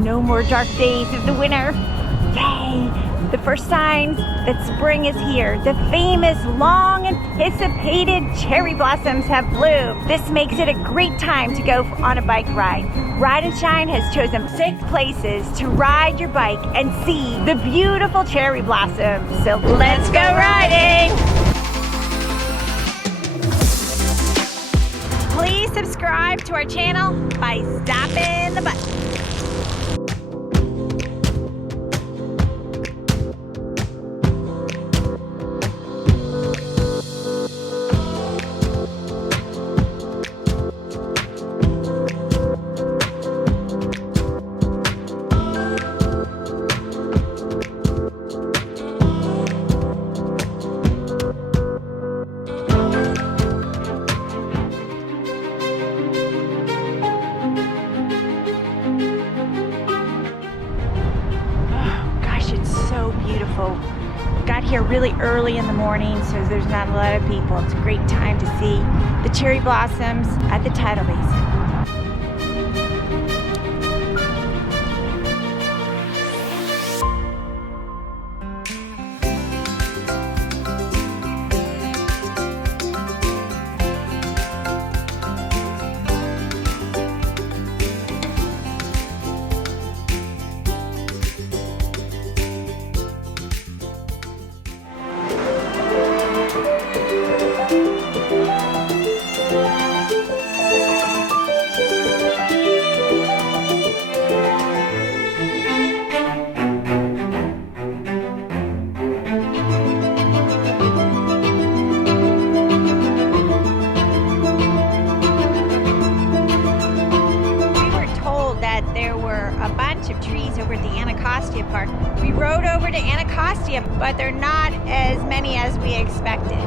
No more dark days of the winter. Yay! The first signs that spring is here. The famous, long-anticipated cherry blossoms have bloomed. This makes it a great time to go on a bike ride. Ride and Shine has chosen 6 places to ride your bike and see the beautiful cherry blossoms. So let's go riding! Please subscribe to our channel by stopping the button. Got here really early in the morning, so there's not a lot of people. It's a great time to see the cherry blossoms at the Tidal Basin. Of trees over at the Anacostia Park. We rode over to Anacostia, but they're not as many as we expected.